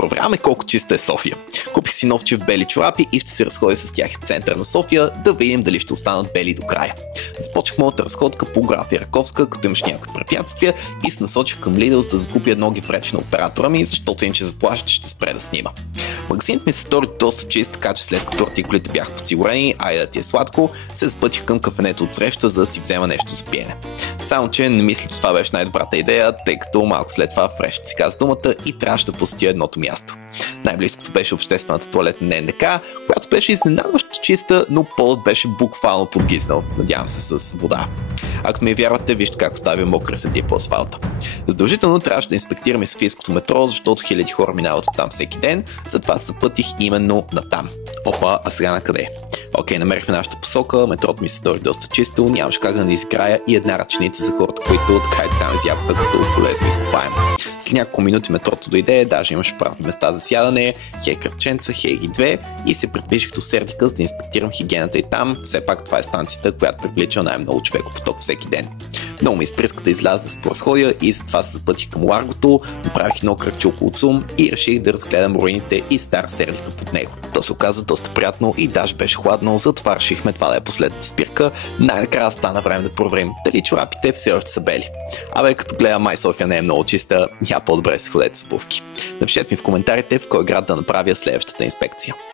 Проверяваме колко чиста е София. Купих си нов чифт бели чорапи и ще се разходя с тях из центъра на София, да видим дали ще останат бели до края. Започнах моята разходка по графа Раковска, като имаш някакви препятствия, и се насочих към Lidl, за да закупя едно гифреч на оператора ми, защото иначе заплаши, че ще спре да снима. Магазинът ми се стори доста чист, така че след като артикулите бяха подсигурени, айде да ти е сладко, се запътих към кафенето от среща, за да си взема нещо за пиене. Само че не мисля, че това беше най-добрата идея, тъй като малко след това Фреш си каза думата и трябваше да посетя едното място. Най-близкото беше обществената туалетна на НДК, която беше изненадващо чиста, но полът беше буквално подгизнал, надявам се с вода. Ако ми вярвате, вижте как оставя мокри следи по асфалта. Задължително трябваше да инспектираме Софийското метро, защото хиляди хора минават оттам всеки ден, затова се запътих именно натам. Опа, а сега на къде? Окей, намерихме нашата посока, метрото ми се стори доста чисто, нямаше как да не изиграя и една ръченица за хората, които така и така ме зяпаха като полезно изкопаем. След няколко минути метрото дойде, даже имаше празни места за сядане, хей кръченца, хей ги две, и се придвижих до Сердика, за да инспектирам хигиената и там. Все пак това е станцията, която привлича най-много човекопоток всеки ден. Много ми изприска да изляза да се поразходя и затова се запътих към Ларгото, направих едно кръгче около ЦУМ и реших да разгледам руините и стара Сердика под него. То се оказа доста приятно и даже беше хладно, затова решихме това да е последната спирка. Най-накрая стана време да проверим дали чорапите все още са бели. Абе, като гледам, май София не е много чиста, я по-добре се ходете с обувки. Напишете ми в коментарите в кой град да направя следващата инспекция.